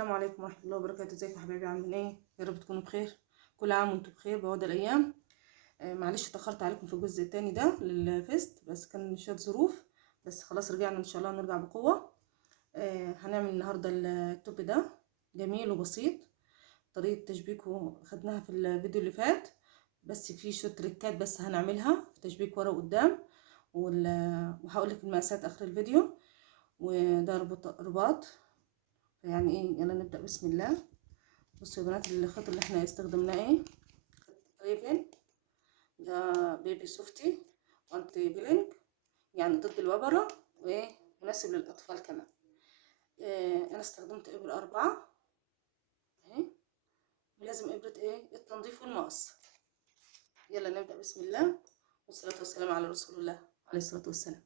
السلام عليكم ورحمة الله وبركاته. ازيكم يا حبايبي؟ عاملين ايه؟ يا رب تكونوا بخير. كل عام وانتم بخير بعود الايام. معلش اتأخرت عليكم في الجزء التاني ده للفيست، بس كان شوية ظروف، بس خلاص رجعنا ان شاء الله نرجع بقوة. هنعمل النهاردة التوب ده جميل وبسيط. طريقة تشبيكه خدناها في الفيديو اللي فات، بس في شوية تريكات بس هنعملها في تشبيك ورا وقدام، وهقول لك المقاسات اخر الفيديو. وده رباط. يعني ايه، يلا نبدأ بسم الله. بصوا يا بنات، الخيط اللي احنا استخدمناه ايه؟ ريفلين، ده بيبي سوفتي وانتي بيلينج، يعني ضد الوبرة ومناسب للأطفال كمان. انا استخدمت إبرة 4 اهي، ولازم إبرة التنظيف والمقص. يلا نبدأ بسم الله، والصلاة والسلام على رسول الله عليه الصلاة والسلام.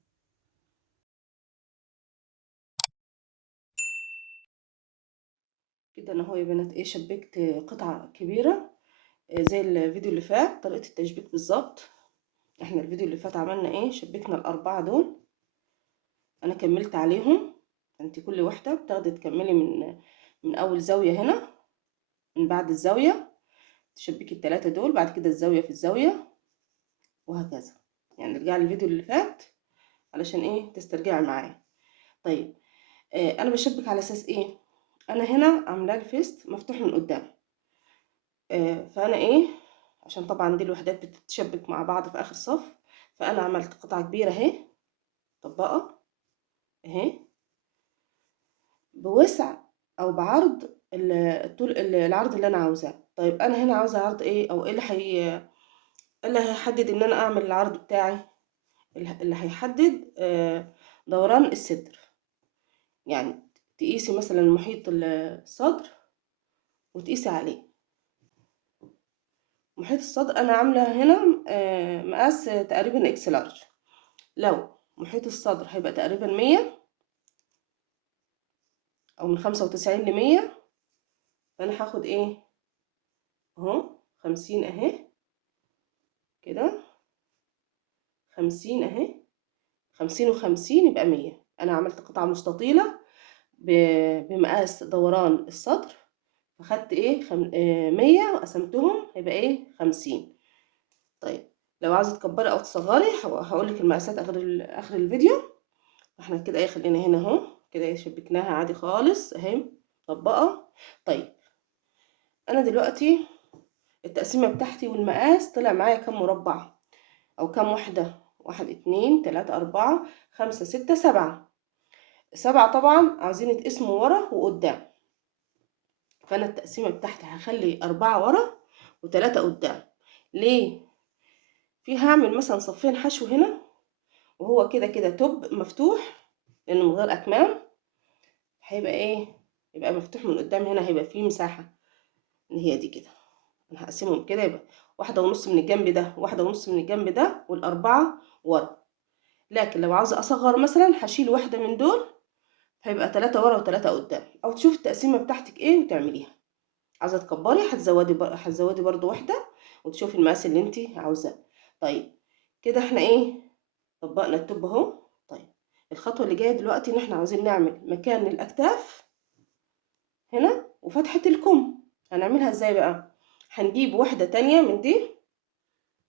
كده انا اهو يا بنات شبكت قطعة كبيرة زي الفيديو اللي فات. طريقة التشبيك بالظبط، احنا الفيديو اللي فات عملنا شبكنا الأربعة دول، انا كملت عليهم. انت كل واحدة بتاخدي تكملي من اول زاوية هنا، من بعد الزاوية تشبكي التلاتة دول، بعد كده الزاوية في الزاوية وهكذا. يعني ارجعي للفيديو اللي فات علشان تسترجعي معايا. طيب انا بشبك على اساس انا هنا عاملاه الفيست مفتوح من قدام. فانا عشان طبعا دي الوحدات بتتشبك مع بعض في اخر صف، فانا عملت قطعة كبيرة اهي مطبقة اهي بوسع او بعرض الطول العرض اللي انا عاوزاه. طيب انا هنا عاوزه عرض او ايه اللي هيحدد ان انا اعمل العرض بتاعي، اللي هيحدد دوران الصدر. يعني تقيسي مثلا محيط الصدر وتقيسي عليه. محيط الصدر انا عامله هنا مقاس تقريبا اكس لارج. لو محيط الصدر هيبقى تقريبا 100 او من 95 ل100، فانا هاخد اهو 50 اهي كده، 50 اهي، 50 و50 يبقى 100. انا عملت قطعة مستطيلة بمقاس دوران الصدر، فخدت 100 وقسمتهم هيبقى 50. طيب لو عايزة تكبري او تصغري هقولك المقاسات اخر الفيديو. احنا كده خلينا هنا اهو كده شبكناها عادي خالص اهي مطبقة. طيب انا دلوقتي التقسيمة بتاعتي والمقاس طلع معايا كام مربع او كام وحدة؟ 1 2 3 4 5 6 7. 7 طبعا عاوزين يتقسموا ورا وقدام، فانا التقسيمة بتاعتي هخلي 4 ورا و3 قدام. ليه؟ في هعمل مثلا صفين حشو هنا، وهو كده كده توب مفتوح لانه من غير اكمام، هيبقى يبقى مفتوح من قدام. هنا هيبقى فيه مساحة اللي هي دي كده. انا هقسمهم كده يبقى 1.5 من الجنب ده، 1.5 من الجنب ده، والأربعة ورا. لكن لو عاوزة اصغر مثلا هشيل واحدة من دول، هيبقى 3 ورا و3 قدام. او تشوفي التقسيمة بتاعتك وتعمليها. عايزة تكبري هتزودي برضو واحدة، وتشوفي المقاس اللي انت عاوزاه. طيب كده احنا طبقنا التوب اهو. طيب الخطوة اللي جاية دلوقتي ان احنا عاوزين نعمل مكان الاكتاف هنا وفتحة الكم. هنعملها ازاي بقى؟ هنجيب واحدة تانية من دي،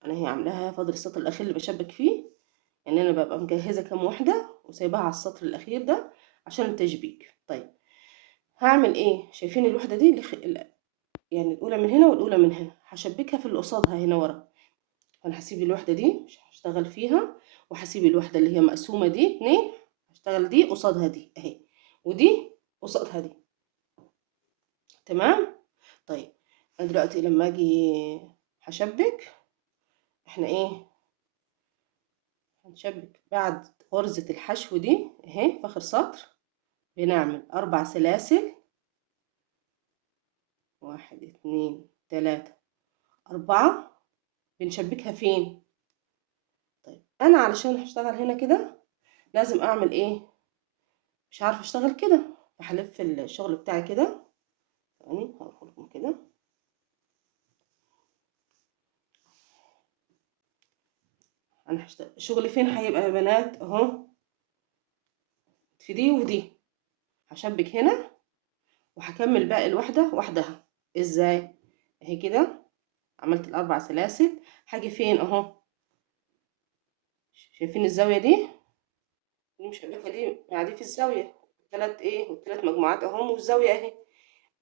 انا هي عاملاها فاضل السطر الاخير اللي بشبك فيه. يعني انا ببقى مجهزة كام واحدة وسايباها على السطر الاخير ده عشان التشبيك. طيب هعمل شايفين الوحدة دي يعني الاولى من هنا والاولى من هنا، هشبكها في اللي قصادها هنا ورا. انا هسيب الوحدة دي مش هشتغل فيها، وهسيب الوحدة اللي هي مقسومة دي 2، هشتغل دي قصادها دي اهي، ودي قصادها دي. تمام. طيب انا دلوقتي لما اجي هشبك، احنا هنشبك بعد غرزة الحشو دي اهي في اخر سطر. بنعمل 4 سلاسل، 1 2 3 4، بنشبكها فين؟ طيب انا علشان هشتغل هنا كده لازم اعمل مش عارفه اشتغل كده، فهلف الشغل بتاعي كده. يعني هقول لكم كده، انا هشتغل شغلي فين هيبقى يا بنات اهو، في دي ودي. هشبك هنا وهكمل باقي الوحدة وحدها. ازاي؟ اهي كده عملت الاربع سلاسل، هاجي فين اهو، شايفين الزاوية دي مشبكة دي مع دي في الزاوية، تلات ايه والتلات مجموعات اهم، والزاوية اهي.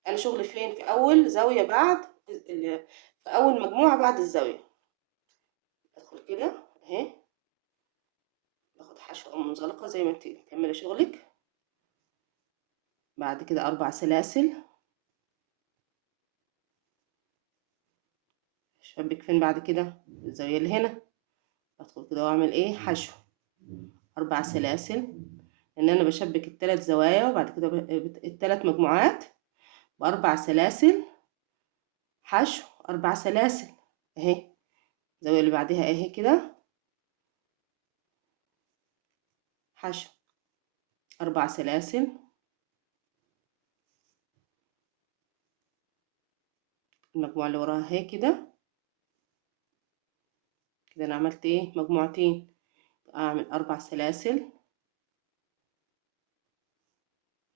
انا شغلي فين؟ في اول زاوية بعد في اول مجموعة بعد الزاوية. ادخل كده اهي، باخد حشوة منزلقة زي ما انت تكملي شغلك. بعد كده اربع سلاسل، شبك فين بعد كده؟ الزاوية اللي هنا. بدخل كده واعمل ايه؟ حشو اربع سلاسل، ان انا بشبك الثلاث زوايا، وبعد كده الثلاث مجموعات باربع سلاسل، حشو اربع سلاسل اهي. الزاوية اللي بعدها اهي كده حشو اربع سلاسل، المجموعة اللي وراها اهي كده. كده انا عملت ايه؟ مجموعتين. اعمل اربع سلاسل،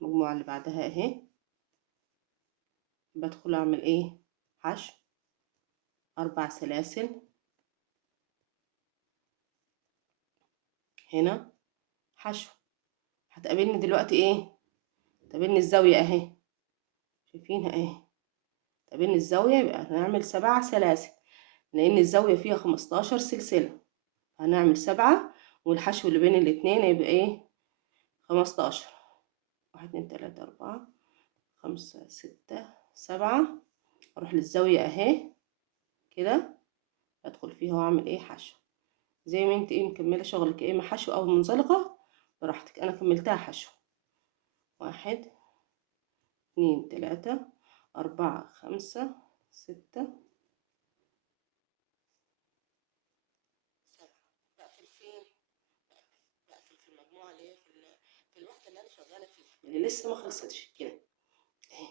المجموعة اللي بعدها اهي، بدخل اعمل ايه؟ حشو اربع سلاسل هنا، حشو. هتقابلني دلوقتي ايه؟ تقابلني الزاوية اهي، شايفينها اهي، تقابلني الزاوية. يبقى هنعمل سبع سلاسل، لان الزاوية فيها 15 سلسلة، هنعمل سبعة، والحشو اللي بين الاتنين هيبقى ايه؟ 15. واحد اتنين تلاتة اربعة خمسة ستة سبعة. اروح للزاوية اهي كده، ادخل فيها واعمل ايه؟ حشو. زي ما انت ايه مكملة شغلك، ايه حشو او منزلقة براحتك. انا كملتها حشو. واحد اتنين تلاتة اربعة خمسة ستة سبعة. بقفل فين؟ بقفل في المجموعة اللي هي في الوحدة اللي انا شغالة فيها، اللي لسه ما خلصتش كده اهي.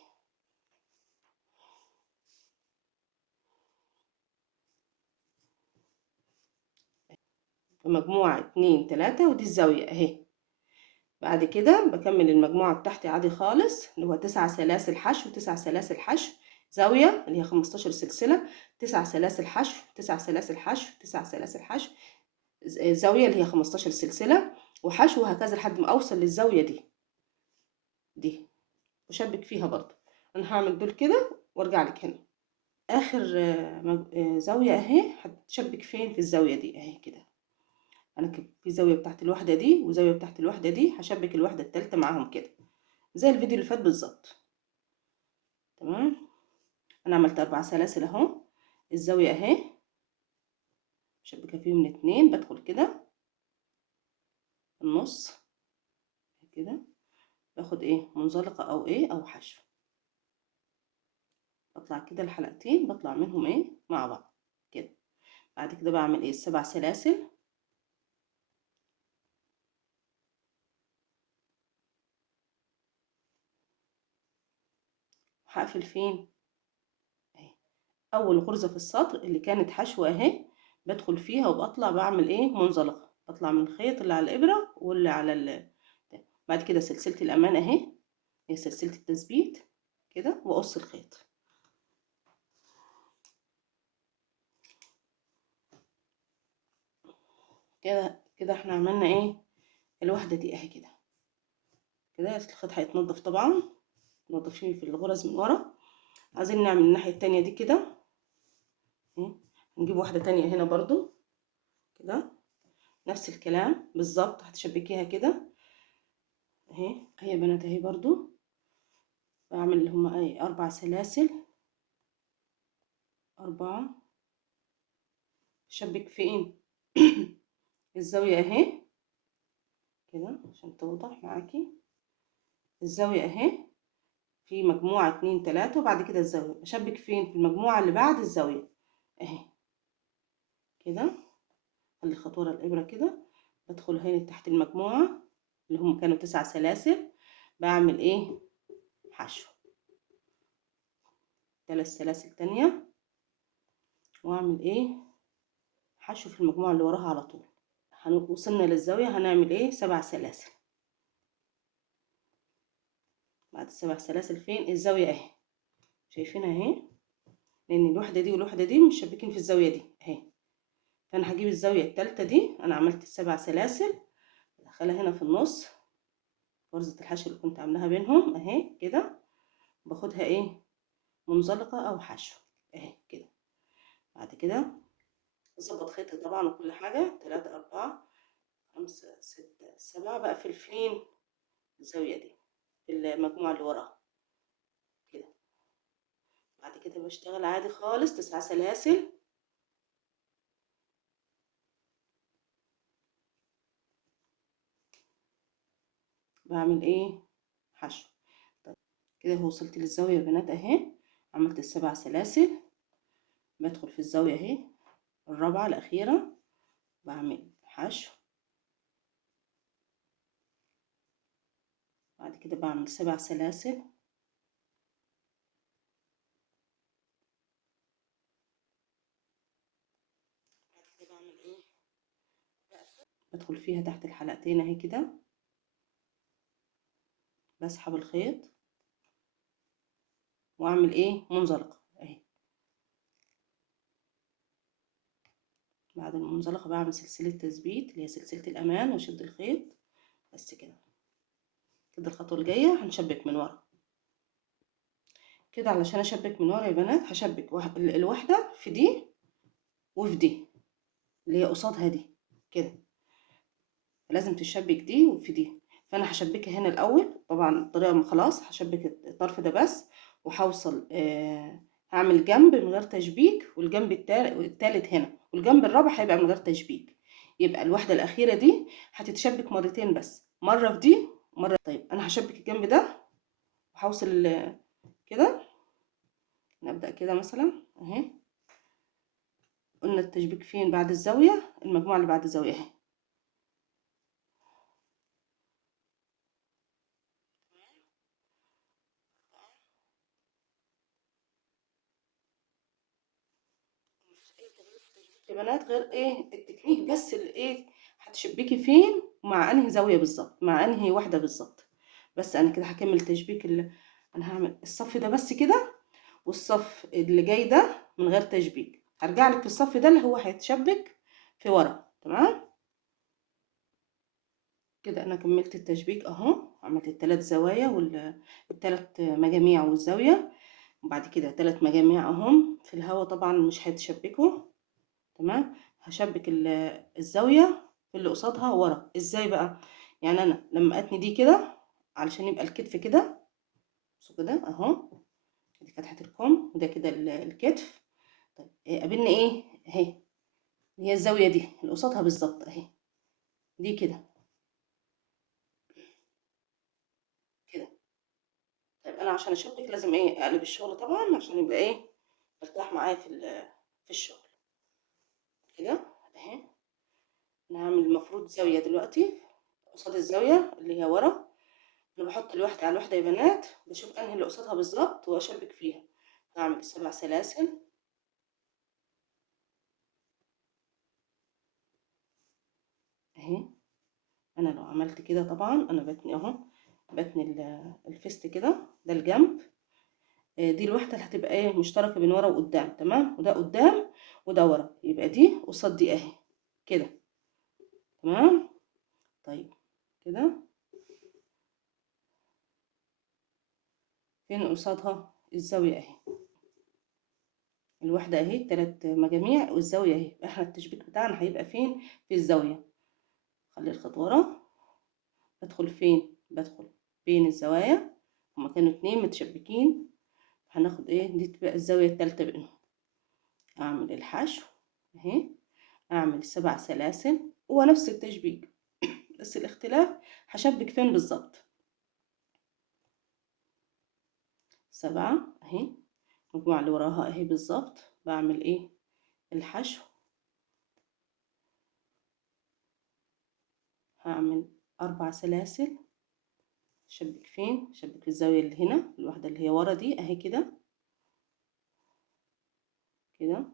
في مجموعة اتنين تلاتة، ودي الزاوية اهي. بعد كده بكمل المجموعة بتاعتي عادي خالص، اللي هو تسع سلاسل حشو، تسع سلاسل حشو، زاوية اللي هي 15 سلسلة، تسع سلاسل حشو، تسع سلاسل حشو، تسع سلاسل حشو، زاوية اللي هي 15 سلسلة وحشو، وهكذا لحد ما اوصل للزاوية دي وشبك فيها برضه. انا هعمل دول كده وارجع لك هنا. اخر زاوية اهي، هتشبك فين؟ في الزاوية دي اهي كده. انا في زاوية بتاعت الوحدة دي وزاوية بتاعت الوحدة دي، هشبك الوحدة التالتة معاهم كده زي الفيديو اللي فات بالظبط. تمام. انا عملت اربع سلاسل اهو، الزاوية اهي مشبكة فيهم من اتنين، بدخل كده النص كده، باخد ايه؟ منزلقة او ايه او حشو، بطلع كده الحلقتين، بطلع منهم ايه؟ مع بعض كده. بعد كده بعمل ايه؟ السبع سلاسل، هقفل فين؟ اهي اول غرزة في السطر اللي كانت حشو اهي، بدخل فيها وبطلع بعمل ايه؟ منزلقة، بطلع من الخيط اللي على الابرة واللي على بعد كده سلسلة الامان اهي، هي سلسلة التثبيت كده، واقص الخيط كده. كده احنا عملنا ايه؟ الوحدة دي اهي كده. كده الخيط هيتنضف طبعا، نضفيه في الغرز من ورا. عايزين نعمل الناحية التانية دي كده اهي، هنجيب واحدة تانية هنا برضو كده، نفس الكلام بالظبط، هتشبكيها كده اهي. هي يا بنات اهي برضو بعمل اللي هما ايه؟ اربع سلاسل، اربعة، شبك فين؟ الزاوية اهي كده عشان توضح معاكي. الزاوية اهي في مجموعة اتنين تلاتة، وبعد كده الزاوية بشبك فين؟ في المجموعة اللي بعد الزاوية اهي كده. خلي خط ورا الابرة كده، بدخل هنا تحت المجموعة اللي هم كانوا تسع سلاسل، بعمل ايه؟ حشو ثلاث سلاسل تانية، واعمل ايه؟ حشو في المجموعة اللي وراها على طول. وصلنا للزاوية، هنعمل ايه؟ سبع سلاسل. بعد السبع سلاسل فين الزاوية اهي، شايفينها اهي، لان الوحدة دي والوحدة دي متشبكين في الزاوية دي اهي. فانا هجيب الزاوية التالتة دي، انا عملت السبع سلاسل ادخلها هنا في النص، غرزة الحشو اللي كنت عاملاها بينهم اهي كده، باخدها ايه منزلقة او حشو اهي كده. بعد كده اظبط خيطي طبعا وكل حاجة، 3 4 5 6 7، بقفل فين الزاوية دي في المجموعة اللي وراها كده. بعد كده بشتغل عادي خالص 9 سلاسل، بعمل ايه حشو. طيب كده وصلت للزاوية يا بنات اهي، عملت السبع سلاسل، بدخل في الزاوية اهي الرابعة الأخيرة، بعمل حشو. بعد كده بعمل سبع سلاسل، بعد كده بعمل ايه بدخل فيها تحت الحلقتين اهي كده، بسحب الخيط واعمل ايه منزلقة اهي. بعد المنزلقة بعمل سلسلة تثبيت اللي هي سلسلة الأمان واشد الخيط بس كده. كده الخطوة الجاية هنشبك من ورا كده. علشان اشبك من ورا يا بنات هشبك الواحدة في دي وفي دي اللي هي قصادها دي كده، لازم تشبك دي وفي دي. فانا هشبكها هنا الاول طبعا الطريقة خلاص، هشبك الطرف ده بس وهوصل هعمل جنب من غير تشبيك، والجنب التالت هنا، والجنب الرابع هيبقى من غير تشبيك. يبقى الواحدة الأخيرة دي هتتشبك مرتين بس، مرة في دي مرة. طيب أنا هشبك الجنب ده وهوصل كده. نبدأ كده مثلا أهي، قلنا التشبيك فين بعد الزاوية، المجموعة اللي بعد الزاوية أهي. يا بنات غير ايه التكنيك بس اللي ايه هتشبكي فين مع انهي زاويه بالظبط، مع انهي واحده بالظبط. بس انا كده هكمل تشبيك انا هعمل الصف ده بس كده، والصف اللي جاي ده من غير تشبيك. هرجع لك في الصف ده اللي هو هيتشبك في ورا. تمام كده انا كملت التشبيك اهو، عملت الثلاث زوايا والثلاث مجاميع والزاويه، وبعد كده 3 مجاميع اهم في الهوا طبعا مش هيتشبكوا. تمام هشبك الزاويه في اللي قصادها ورا. ازاي بقى؟ يعني انا لما اتني دي كده علشان يبقى الكتف كده، بصوا كده اهو، دي فتحه الكم وده كده الكتف. طيب قابلني ايه اهي، هي الزاويه دي اللي قصادها بالظبط اهي، دي كده كده. طيب انا عشان اشبك لازم ايه اقلب الشغل طبعا عشان يبقى ايه مرتاح معايا في الشغل كده اهي. انا هعمل المفروض زاويه دلوقتي قصاد الزاويه اللي هي ورا. انا بحط الواحده على الواحده يا بنات، بشوف انهي اللي قصادها بالظبط واشبك فيها. هعمل 7 سلاسل اهي. انا لو عملت كده طبعا انا بتني اهو، بتني الفست كده، ده الجنب. دي الواحده اللي هتبقى ايه مشتركه بين ورا وقدام. تمام وده قدام وده ورا، يبقى دي قصاد دي اهي كده. تمام طيب كده فين قصادها الزاويه اهي، الواحده اهي 3 مجاميع والزاويه اهي. احنا التشبيك بتاعنا هيبقى فين في الزاويه. خلي الخط ورا، بدخل فين بدخل بين الزوايا، هما كانوا 2 متشبكين، هناخد ايه دي تبقى الزاويه الثالثه بينهم. اعمل الحشو اهي، اعمل 7 سلاسل، هو نفس التشبيك بس الاختلاف هشبك فين بالظبط. 7 اهي، المجموعه اللي وراها اهي بالظبط، بعمل ايه الحشو. هعمل 4 سلاسل، شبك فين شبك في الزاويه اللي هنا الواحده اللي هي ورا دي اهي كده كده.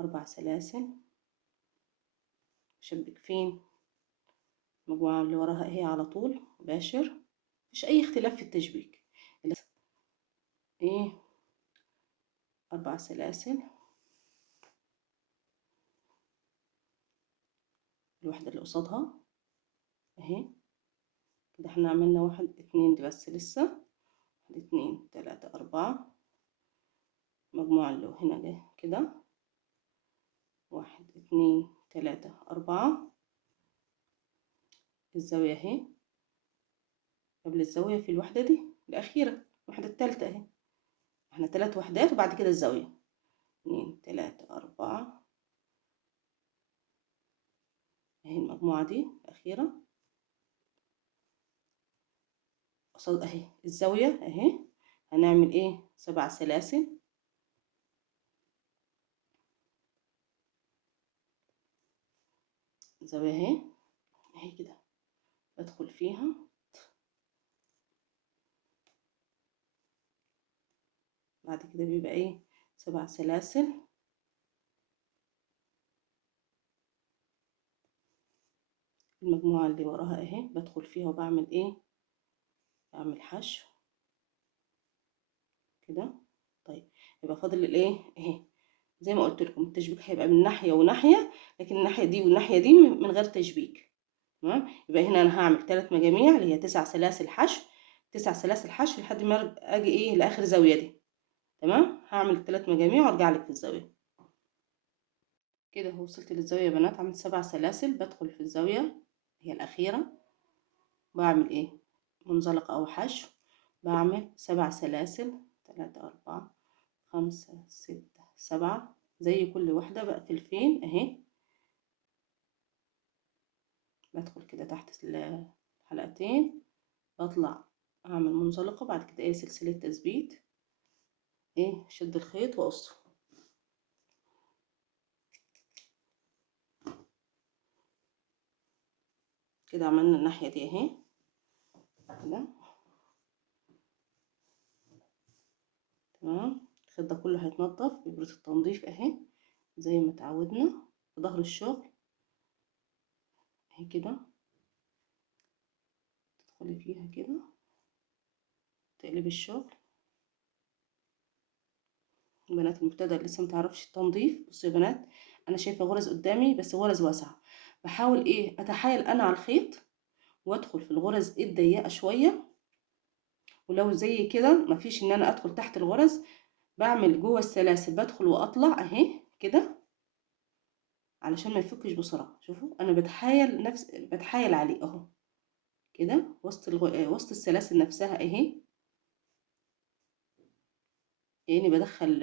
4 سلاسل، شبك فين المجموعة اللي وراها اهي على طول مباشر، مفيش اي اختلاف في التشبيك. ايه 4 سلاسل، الواحدة اللي قصادها اهي كده. احنا عملنا 1 2 دي بس لسه، 1 2 3 4. المجموعة اللي هنا ده كده 1 2 3 4. الزاوية اهي، قبل الزاوية في الوحدة دي الأخيرة، الوحدة التالتة اهي. احنا 3 وحدات وبعد كده الزاوية 2 3 4 اهي. المجموعة دي الأخيرة قصاد اهي الزاوية اهي. هنعمل ايه 7 سلاسل، زاوية اهي اهي كده، بدخل فيها بعد كده بيبقى ايه 7 سلاسل. المجموعة اللي وراها اهي بدخل فيها وبعمل ايه، بعمل حشو كده. طيب يبقى فاضل الايه اهي، زي ما قلت لكم التشبيك هيبقى من ناحية وناحية، لكن الناحية دي والناحية دي من غير تشبيك. تمام. يبقى هنا انا هعمل 3 مجاميع اللي هي 9 سلاسل حشو، 9 سلاسل حشو لحد ما اجي ايه لاخر زاوية دي. تمام. هعمل 3 مجاميع وارجع لك في الزاوية كده. هو وصلت للزاوية يا بنات، عملت 7 سلاسل. بدخل في الزاوية هي الأخيرة، بعمل ايه منزلقة أو حشو، بعمل 7 سلاسل 3 4 5 6 7. زي كل واحدة بقفل فين اهي. بدخل كده تحت الحلقتين، بطلع أعمل منزلقة، بعد كده ايه سلسلة تثبيت، ايه شد الخيط وأقصه كده. عملنا الناحية دي اهي كده. تمام. الخيط ده كله هيتنضف بإبرة التنظيف اهي زي ما اتعودنا في ظهر الشغل اهي كده. تدخلي فيها كده تقلبي الشغل. البنات المبتدئة اللي لسه متعرفش التنظيف، بصوا يا بنات انا شايفة غرز قدامي بس غرز واسعة، بحاول ايه اتحايل انا على الخيط وادخل في الغرز الضيقة شوية. ولو زي كده مفيش ان انا ادخل تحت الغرز، بعمل جوه السلاسل بدخل واطلع اهي كده علشان ما يفكش بسرعة. شوفوا انا بتحايل عليه اهو كده وسط السلاسل نفسها اهي. كأني بدخل،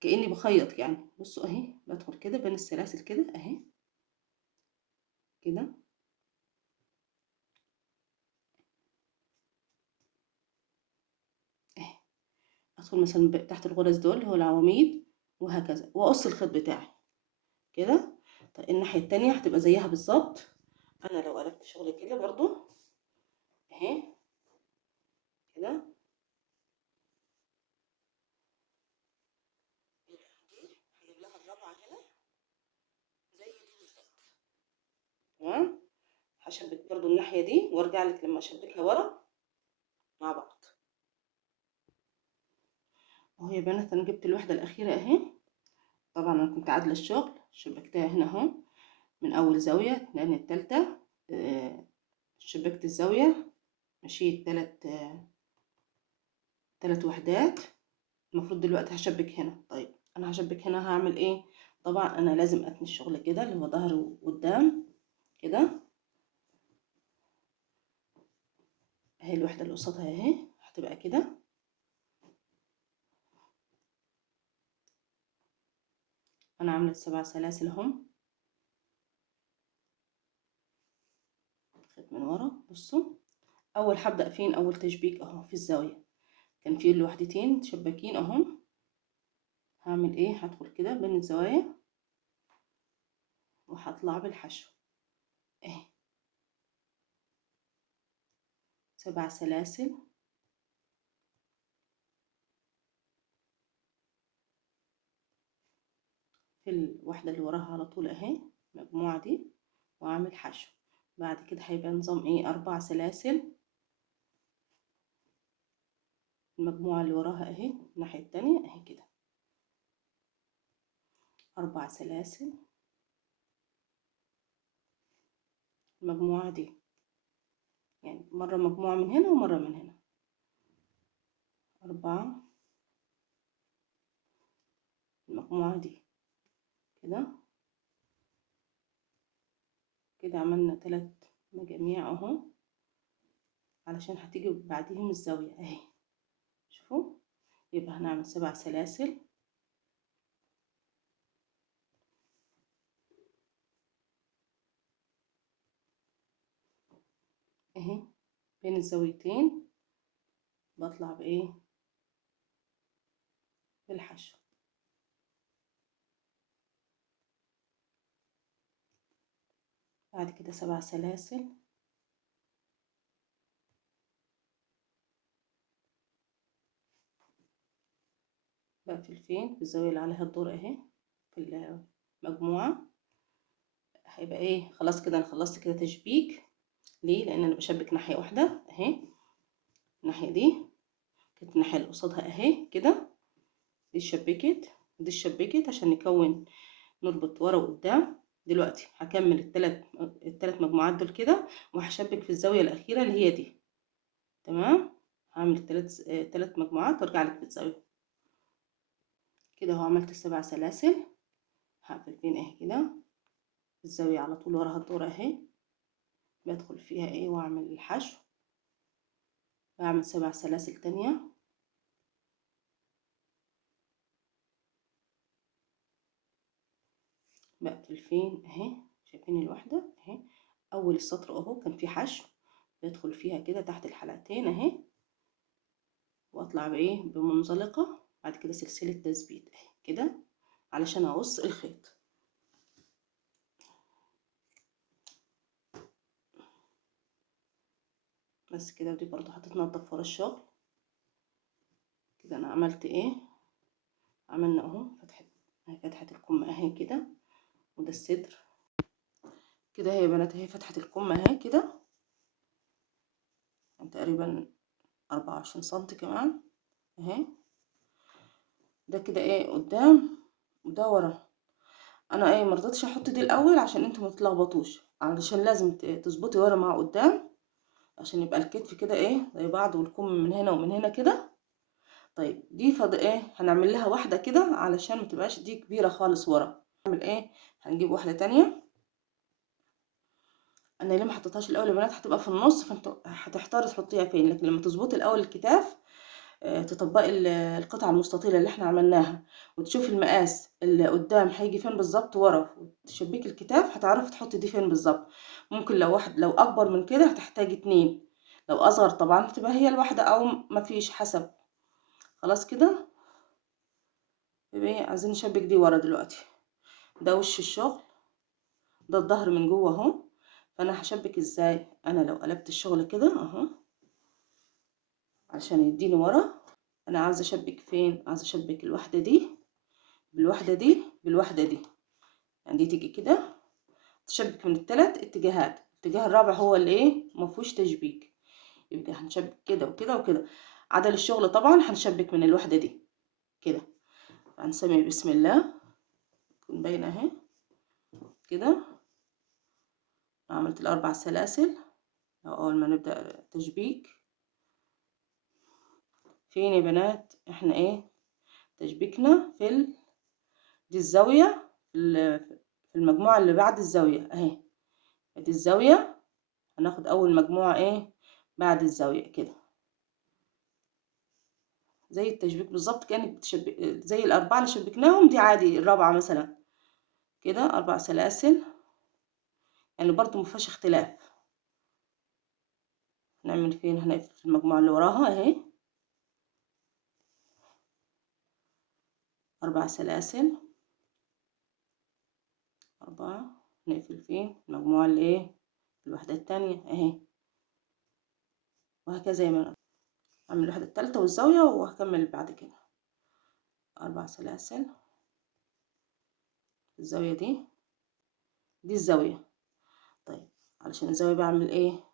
كأني بخيط يعني. بصوا اهي بدخل كده بين السلاسل كده اهي كده اهي. ادخل مثلا تحت الغرز دول اللي هو العواميد وهكذا، واقص الخيط بتاعي كده. طيب الناحية التانية هتبقى زيها بالظبط. انا لو قلبت شغلي كده برضو اهي كده، يبقى دي هجيب لها الرابعة هنا زي دي بالظبط. تمام. هشبك برضو الناحية دي وارجع لك لما اشبكها ورا مع بعض. اهو يا بنات انا جبت الوحدة الأخيرة اهي. طبعا انا كنت عادلة الشغل، شبكتها هنا اهو من اول زاوية لان التالتة شبكت الزاوية، مشيت تلات وحدات. المفروض دلوقتي هشبك هنا. طيب انا هشبك هنا هعمل ايه؟ طبعا انا لازم اتني الشغل كده اللي هو ظهر وقدام كده اهي. الوحدة اللي قصادها اهي هتبقى كده. انا عاملة 7 سلاسل اهم. خيط من ورا. بصوا اول هبدأ فين؟ اول تشبيك اهو في الزاوية كان فيه الوحدتين شباكين اهم. هعمل ايه؟ هدخل كده بين الزوايا وهطلع بالحشو اهي 7 سلاسل. في الوحدة اللي وراها على طول اهي المجموعة دي واعمل حشو. بعد كده هيبقى نظام ايه 4 سلاسل. المجموعة اللي وراها اهي الناحية التانية اهي كده 4 سلاسل. المجموعة دي يعني مرة مجموعة من هنا ومرة من هنا 4. المجموعة دي كده كده عملنا 3 مجاميع اهو، علشان هتيجي بعديهم الزاوية اهي. شوفوا، يبقى هنعمل 7 سلاسل اهي بين الزاويتين، بطلع بايه بالحشو. بعد كده 7 سلاسل بقفل فين في الزاوية اللي عليها الدور اهي في المجموعة. هيبقى ايه خلاص كده انا خلصت كده تشبيك. ليه؟ لان انا بشبك ناحية واحدة اهي، الناحية دي كانت الناحية اللي قصادها اهي كده، دي اتشبكت ودي اتشبكت عشان نكون نربط ورا وقدام. دلوقتي هكمل الثلاث مجموعات دول كده، وهشبك في الزاوية الأخيرة اللي هي دي. تمام، هعمل الثلاث مجموعات وارجع لك في الزاوية كده. اهو عملت ال7 سلاسل، هقفل فين اهي كده الزاوية على طول وراها الدورة اهي، بدخل فيها ايه واعمل الحشو. بعمل 7 سلاسل تانية، بقفل فين اهي، شايفين الوحدة اهي اول السطر اهو كان في حشو، بدخل فيها كده تحت الحلقتين اهي، واطلع بايه بمنزلقة. بعد كده سلسلة تثبيت اهي كده علشان اقص الخيط. بس كده، ودي برضو هتتنضف ورا الشغل كده. انا عملت ايه، عملنا اهو فتحة الكم اهي كده، وده الصدر كده. هي يا بنات اهي فتحة الكم اهي كده، يعني تقريبا 24 سنتي كمان اهي. ده كده ايه قدام وده ورا. انا ايه مرضتش احط دي الاول عشان انتوا ما تتلخبطوش، علشان لازم تظبطي ورا مع قدام عشان يبقى الكتف كده ايه زي بعض، والكم من هنا ومن هنا كده. طيب دي ايه هنعمل لها واحده كده علشان ما تبقاش دي كبيره خالص ورا. نعمل ايه، هنجيب واحده تانية. انا ليه ما حطيتهاش الاول يا بنات، هتبقى في النص فانتوا هتحتاري تحطيها فين. لكن لما تظبطي الاول الكتاف، تطبقي القطعه المستطيله اللي احنا عملناها، وتشوفي المقاس اللي قدام هيجي فين بالظبط ورا، وتشبكي الكتاف هتعرفي تحطي دي فين بالظبط. ممكن لو اكبر من كده هتحتاجي 2، لو اصغر طبعا تبقى هي الواحده او مفيش حسب. خلاص كده، يبقى عايزين نشبك دي ورا دلوقتي. ده وش الشغل، ده الظهر من جوه اهو. فانا هشبك ازاي، انا لو قلبت الشغل كده اهو عشان يديني ورا، انا عايزه اشبك فين، عايزه اشبك الواحده دي بالواحده دي بالواحده دي. يعني دي تيجي كده تشبك من الثلاث اتجاهات، الاتجاه الرابع هو اللي ايه مفهوش تشبيك. يبقى هنشبك كده وكده وكده. عدل الشغل طبعا هنشبك من الواحده دي كده. هنسمي بسم الله، تكون باينه اهي كده. عملت ال4 سلاسل. اول ما نبدا تشبيك فين يا بنات، احنا ايه تشبيكنا دي الزاويه في المجموعه اللي بعد الزاويه اهي. دي الزاويه، هناخد اول مجموعه ايه بعد الزاويه كده، زي التشبيك بالظبط كأنك بتشبك زي الأربعة اللي شبكناهم دي عادي. الرابعة مثلا كده 4 سلاسل، يعني برضو مفيهاش اختلاف. هنعمل فين، هنقفل في المجموعة اللي وراها اهي 4 سلاسل 4. نقفل فين المجموعة اللي ايه الوحدة التانية اهي، وهكذا زي ما انا هعمل الوحدة التالتة والزاوية وهكمل بعد كده. 4 سلاسل الزاوية دي الزاوية. علشان الزاوية بعمل ايه،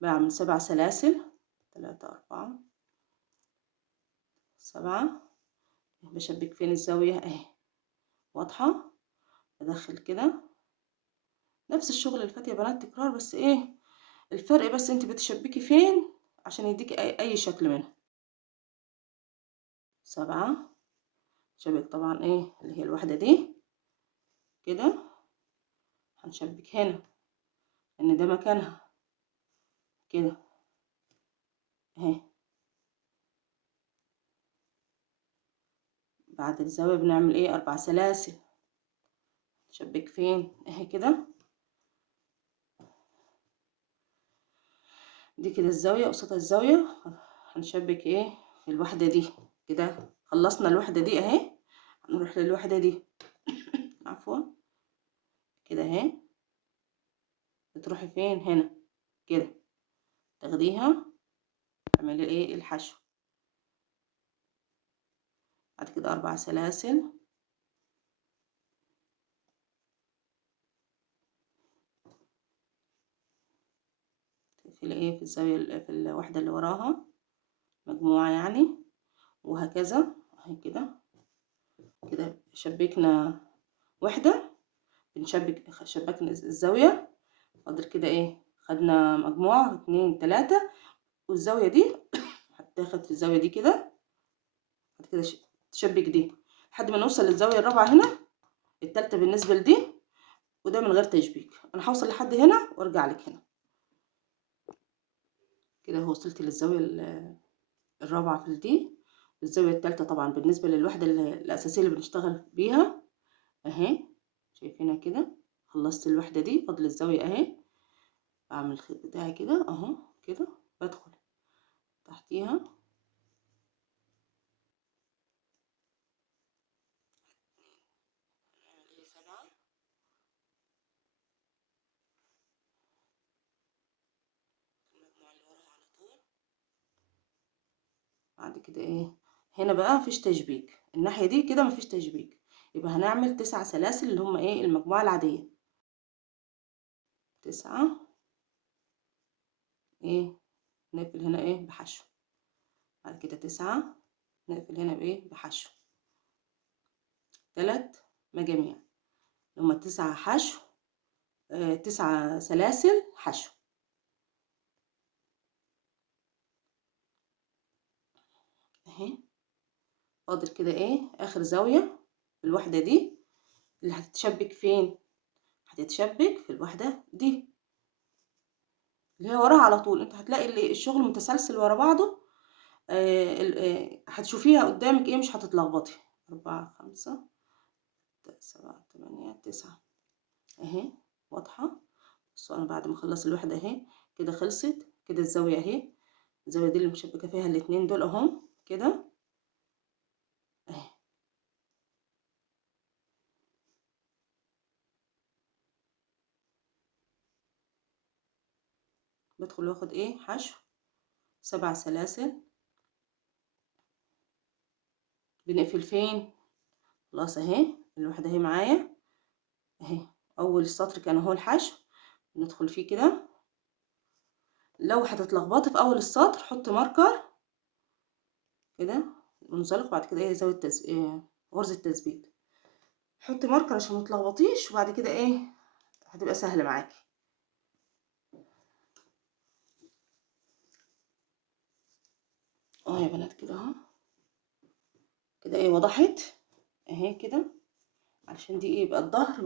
بعمل 7 سلاسل، 3 4 7. بشبك فين الزاوية اهي واضحة. ادخل كده نفس الشغل اللي فات يا بنات، تكرار، بس ايه الفرق، بس انت بتشبكي فين عشان يديكي اي شكل منها. 7 شبك طبعا ايه اللي هي الواحدة دي كده، هنشبك هنا ان ده مكانها كده اهي. بعد الزاوية بنعمل ايه 4 سلاسل، نشبك فين اهي كده، دي كده الزاوية قصادها الزاوية، هنشبك ايه في الواحدة دي كده. خلصنا الواحدة دي اهي، هنروح للواحدة دي عفوا كده اهي، بتروحي فين هنا كده، تاخديها تعملي ايه الحشو. بعد كده 4 سلاسل، تقفلي ايه في الزاوية في الواحدة اللي وراها مجموعة يعني، وهكذا اهي كده. كده شبكنا واحدة، شبكنا الزاوية، فاضل كده ايه، خدنا مجموعة 2 3، والزاوية دي هتاخد في الزاوية دي كده. بعد كده تشبك دي لحد ما نوصل للزاوية الرابعة هنا، التالتة بالنسبة لدي، وده من غير تشبيك. انا هوصل لحد هنا وارجع لك هنا كده. وصلت للزاوية الرابعة في دي، والزاوية التالتة طبعا بالنسبة للوحدة الأساسية اللي بنشتغل بيها اهي، شايفينها كده. خلصت الوحدة دي، فاضل الزاوية اهي، بعمل الخيط بتاعي كده اهو كده، بدخل تحتيها بعد كده ايه. هنا بقى مفيش تشبيك، الناحية دي كده مفيش تشبيك، يبقى هنعمل 9 سلاسل اللي هم ايه المجموعة العادية. 9 ايه، نقفل هنا ايه بحشو. بعد كده 9 نقفل هنا بايه بحشو. 3 مجاميع اللي هما 9 حشو، 9 سلاسل حشو اهي. فاضل كده ايه اخر زاوية الواحدة دي اللي هتتشبك فين، هتتشبك في الواحدة دي اللي هي وراها على طول. انت هتلاقي الشغل متسلسل ورا بعضه، هتشوفيها قدامك ايه مش هتتلخبطي. 4 5 7 8 9 اهي واضحة. بصوا انا بعد ما اخلص الوحدة اهي كده خلصت كده. الزاوية اهي، الزاوية دي اللي مشبكة فيها الاتنين دول اهم كده اهي. بدخل واخد ايه حشو 7 سلاسل. بنقفل فين، خلاص اهي الوحدة اهي معايا اهي. اول سطر كان اهو الحشو، ندخل فيه كده. لو هتتلخبطي في اول السطر حطي ماركر كده منزلق، بعد كده ايه زاوية غرزة تثبيت، حطي ماركر عشان متلخبطيش، وبعد كده ايه هتبقى سهلة معاكي. يا بنات كده اهو كده ايه وضحت اهي كده، علشان دي ايه يبقى الظهر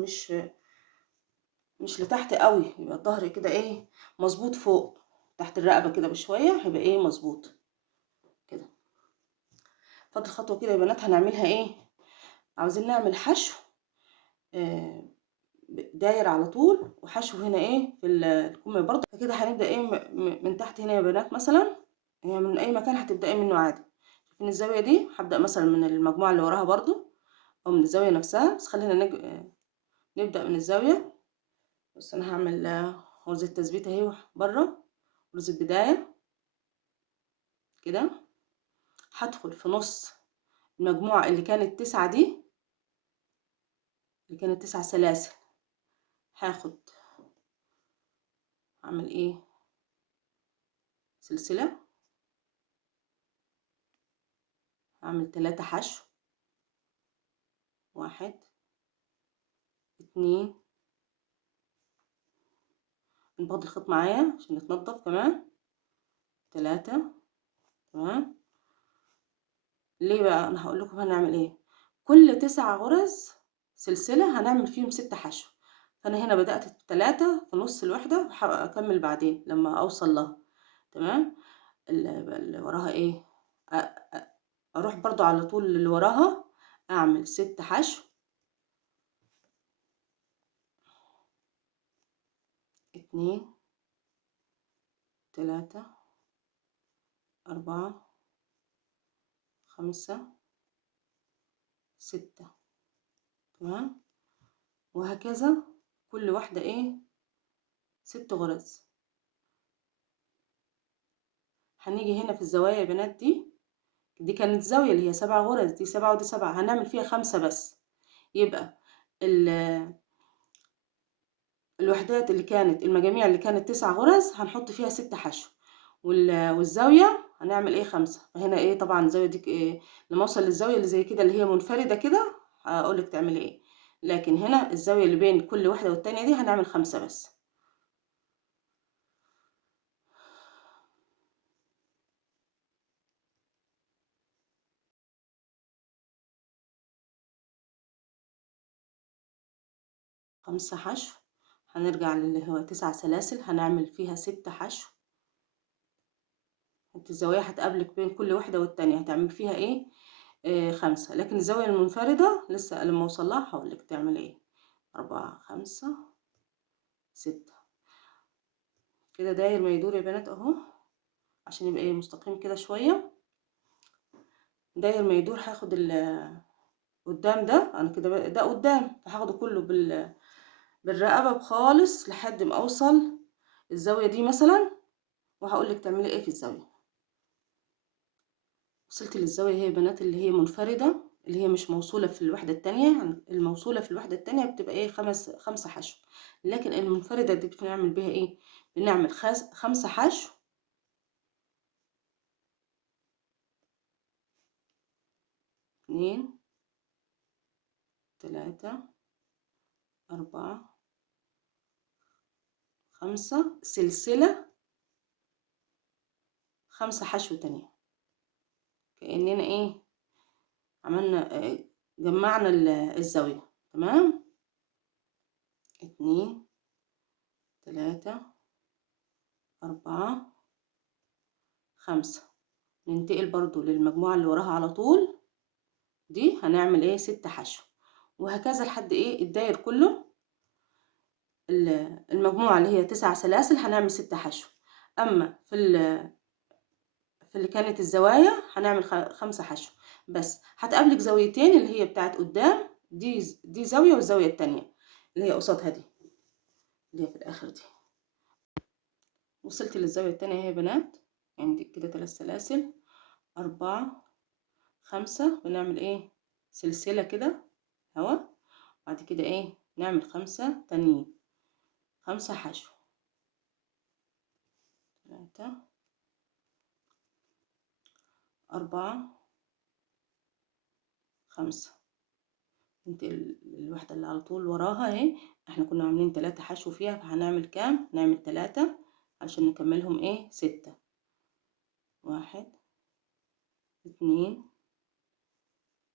مش لتحت قوي، يبقى الظهر كده ايه مظبوط فوق تحت الرقبة كده بشوية، هيبقى ايه مظبوط كده. فاضل خطوة كده يا بنات هنعملها ايه، عاوزين نعمل حشو داير على طول، وحشو هنا ايه في الكم برضه. فكده هنبدأ ايه من تحت هنا يا بنات، مثلا هي من اي مكان هتبدأي منه عادي. شايفين الزاوية دي، هبدأ مثلا من المجموعة اللي وراها برضه او من الزاوية نفسها، بس خلينا نبدأ من الزاوية. بس انا هعمل غرزة تثبيت اهي بره، غرزة بداية كده. هدخل في نص المجموعة اللي كانت 9 دي، اللي كانت 9 سلاسل، هاخد هعمل ايه سلسلة، هعمل 3 حشو، 1 2، نبض الخيط معايا عشان يتنضف كمان، 3. تمام. ليه بقى؟ انا هقول لكم هنعمل ايه. كل 9 غرز سلسلة هنعمل فيهم 6 حشو، فانا هنا بدأت ب3 في نص الوحدة، هكمل بعدين لما اوصل لها. تمام. اللي وراها ايه، اروح برضو على طول اللي وراها اعمل 6 حشو، 2 3 4 5 6. تمام. وهكذا كل واحدة ايه 6 غرز. هنيجي هنا في الزوايا يا بنات، دي كانت زاوية اللي هي 7 غرز، دي 7 ودي 7، هنعمل فيها 5 بس. يبقى الوحدات اللي كانت المجاميع اللي كانت 9 غرز هنحط فيها 6 حشو، والزاوية هنعمل ايه 5. فهنا ايه طبعا الزاوية دي إيه، لما اوصل للزاوية اللي زي كده اللي هي منفردة كده هقولك تعملي ايه، لكن هنا الزاوية اللي بين كل واحدة والتانية دي هنعمل 5 بس. خمسة حشو، هنرجع للي هو 9 سلاسل هنعمل فيها 6 حشو. انت الزوايا هتقابلك بين كل واحدة والتانية هتعمل فيها ايه 5، لكن الزاوية المنفردة لسه لما اوصلها هقولك تعمل ايه 4 5 6. كده داير ما يدور يا بنات اهو، عشان يبقى ايه مستقيم كده شوية. داير ما يدور هاخد قدام ده، انا كده ده قدام، فهاخده كله بالرقبة خالص لحد ما اوصل الزاوية دي مثلا، وهقولك تعملي ايه في الزاوية. وصلت للزاوية هي بنات اللي هي منفردة، اللي هي مش موصولة في الوحدة التانية، يعني الموصولة في الوحدة التانية بتبقى ايه 5 حشو، لكن المنفردة دي بنعمل بيها ايه، بنعمل 5 حشو، 2 3 4 5 سلسلة، 5 حشو تانية، كأننا ايه عملنا جمعنا الزاوية. تمام. 2 3 4 5. ننتقل برضو للمجموعة اللي وراها على طول، دي هنعمل ايه 6 حشو، وهكذا لحد ايه الداير كله. المجموعة اللي هي 9 سلاسل هنعمل 6 حشو، اما في اللي كانت الزوايا هنعمل 5 حشو بس. هتقابلك زاويتين اللي هي بتاعت قدام، دي زاوية والزاوية التانية اللي هي قصادها دي اللي هي في الاخر دي. وصلت للزاوية التانية يا بنات، عندي كده 3 سلاسل 4 5، بنعمل ايه سلسلة كده اهو، بعد كده ايه نعمل 5 تانيين، 5 حشو 3 4 5. ننتقل الوحدة اللي على طول وراها اهي، احنا كنا عاملين 3 حشو فيها، فهنعمل كام، نعمل 3 عشان نكملهم ايه 6. 1 2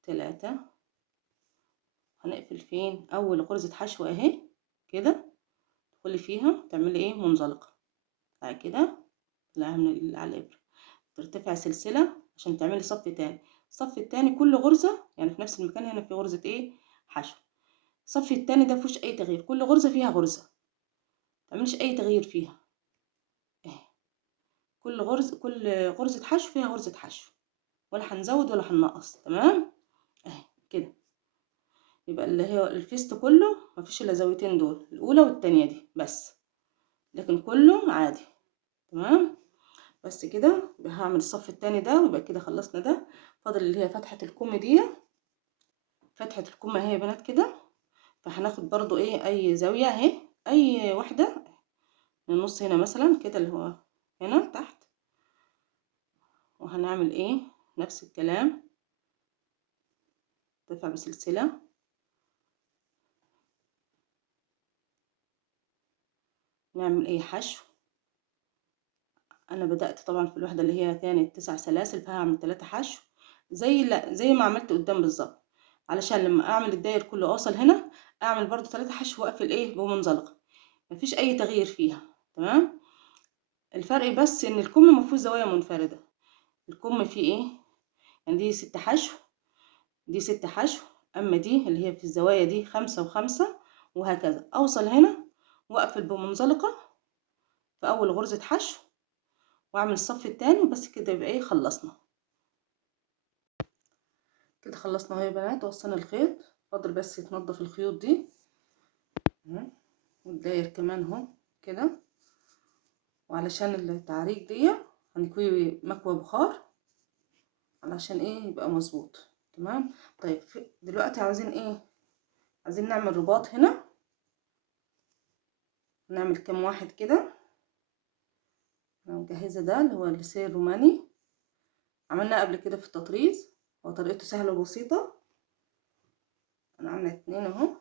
3. هنقفل فين اول غرزة حشو اهي كده، تدخلي فيها تعملي ايه منزلقة، بعد كده طلعها من على الابرة، ترتفع سلسلة عشان تعملي صف تاني. الصف التاني كل غرزة يعني في نفس المكان، هنا في غرزة ايه حشو، الصف التاني ده مفيهوش اي تغيير، كل غرزة فيها غرزة، متعمليش اي تغيير فيها اهي، كل غرزة حشو فيها غرزة حشو، ولا هنزود ولا هننقص. تمام اهي كده. يبقى اللي هي الفيست كله مفيش الا زاويتين دول، الاولى والتانية دي بس، لكن كله عادي. تمام. بس كده هعمل الصف التاني ده ويبقى كده خلصنا ده. فاضل اللي هي فتحة الكم دي، فتحة الكم اهي يا بنات كده، فهناخد برضو ايه اي زاوية اهي، اي واحدة من النص هنا مثلا كده، اللي هو هنا تحت. وهنعمل ايه نفس الكلام، ارتفع بسلسلة. نعمل ايه حشو. انا بدأت طبعا في الوحدة اللي هي كانت 9 سلاسل، فهعمل 3 حشو زي ما عملت قدام بالظبط، علشان لما اعمل الداير كله اوصل هنا اعمل برضو 3 حشو واقفل ايه بمنزلقة، مفيش اي تغيير فيها. تمام. الفرق بس ان الكم مفيهوش زوايا منفردة، الكم فيه ايه يعني دي 6 حشو، دي 6 حشو، اما دي اللي هي في الزوايا دي 5 و5، وهكذا اوصل هنا واقفل بمنزلقة في اول غرزة حشو، واعمل الصف التاني، وبس كده يبقى ايه خلصنا. كده خلصنا اهو يا بنات، وصلنا الخيط، فاضل بس يتنضف الخيوط دي والداير كمان اهو كده. وعلشان التعريج دي هنكوي مكوى بخار علشان ايه يبقى مظبوط. تمام. طيب دلوقتي عاوزين ايه، عايزين نعمل رباط هنا. نعمل كام واحد كده. انا مجهزه ده اللي هو الليسيه الروماني، عملناه قبل كده في التطريز، هو طريقته سهله وبسيطه. انا عامله 2 اهو،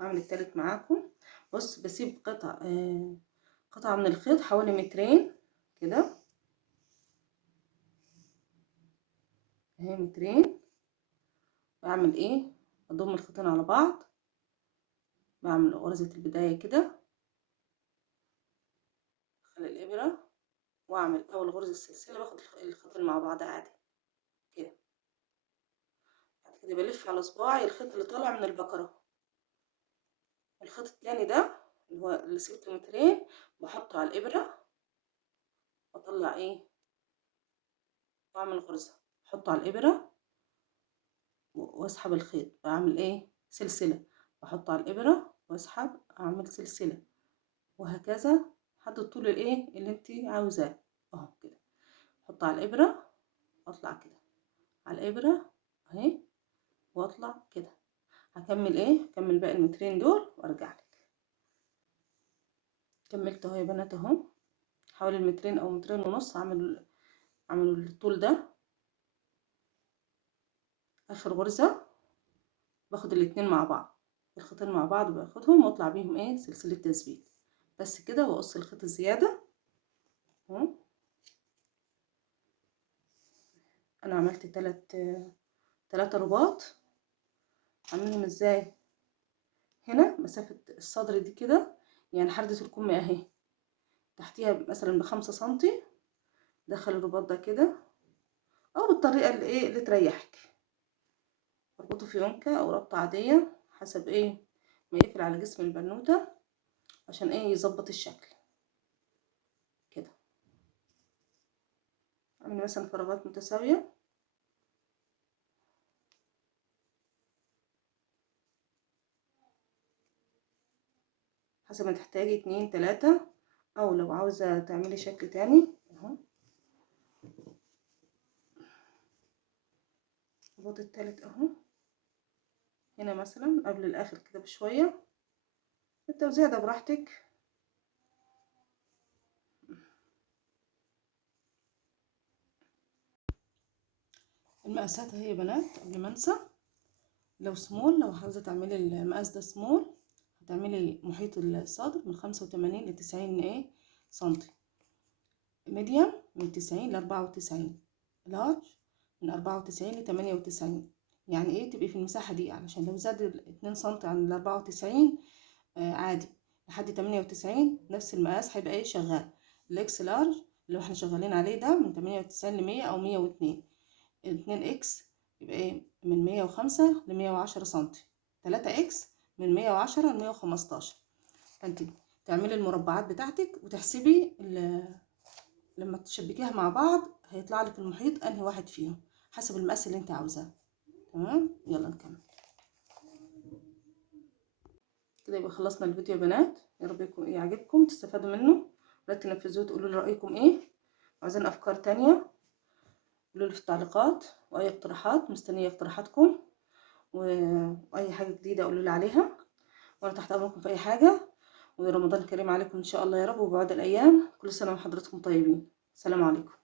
هعمل التالت معاكم. بص بسيب قطعه من الخيط حوالي 2 كده اهي 2. بعمل ايه، اضم الخيطين على بعض، بعمل غرزة البداية كده، اخلي الابرة واعمل اول غرزة السلسلة، باخد الخيطين مع بعض عادي كده. بعد كده بلف على صباعي الخيط اللي طالع من البكرة، الخيط التاني ده اللي هو اللي سبته 2 بحطه على الابرة، واطلع ايه واعمل غرزة، احطه على الابرة واسحب الخيط، بعمل ايه سلسلة، بحطه على الابرة واسحب اعمل سلسلة، وهكذا لحد الطول الايه اللي انت عاوزاه اهو كده. احط على الابره واطلع كده على الابره اهي، واطلع كده. هكمل ايه، هكمل باقي 2 دول وارجع لك. كملت اهو يا بنات اهو، حوالي 2 او 2.5 اعمل الطول ده. اخر غرزه باخد الاتنين مع بعض، الخيطين مع بعض باخدهم واطلع بيهم ايه سلسله تثبيت، بس كده. واقص الخيط الزياده اهو. انا عملت 3 رباط. عاملهم ازاي، هنا مسافة الصدر دي كده، يعني حردة الكم اهي، تحتيها مثلا ب5 سنتي، دخل الرباط ده كده، او بالطريقة اللي ايه اللي تريحك. اربطه في يونكة او ربطة عادية حسب ايه ما يقفل على جسم البنوتة، عشان ايه يظبط الشكل كده. اعمل مثلا فراغات متساوية حسب ما تحتاجي 2 3، او لو عاوزة تعملي شكل تاني اهو. الرباط التالت اهو، هنا مثلا قبل الاخر كده بشوية، التوزيع ده براحتك. المقاسات اهي يا بنات قبل ما انسى، لو سمول، لو عاوزة تعملي المقاس ده سمول، هتعملي محيط الصدر من 85 ل90 ايه سنتي، ميديم من 90 ل94، لارج من 94 ل98. يعني ايه تبقي في المساحة دي، علشان لو زاد 2 سنتي عن 94 عادي، لحد 98 نفس المقاس هيبقى ايه شغال. الاكس لارج اللي احنا شغالين عليه ده من 98 ل100 او 102. 2 اكس يبقى ايه من 105 ل110 سنتي، 3 اكس من 110 ل115. فانت تعملي المربعات بتاعتك وتحسبي لما تشبكيها مع بعض هيطلع لك المحيط انهي واحد فيهم حسب المقاس اللي انت عاوزاه. تمام، يلا نكمل كده. يبقى خلصنا الفيديو يا بنات، يا رب يعجبكم تستفادوا منه، ولا تنفذوه تقولوا لي رايكم ايه، عاوزين افكار تانية قولوا لي في التعليقات، واي اقتراحات مستنيه اقتراحاتكم، واي حاجه جديده قولوا لي عليها، وانا تحت امركم في اي حاجه. ورمضان كريم عليكم إن شاء الله يا رب، وبعد الأيام كل سنة وحضراتكم طيبين. السلام عليكم.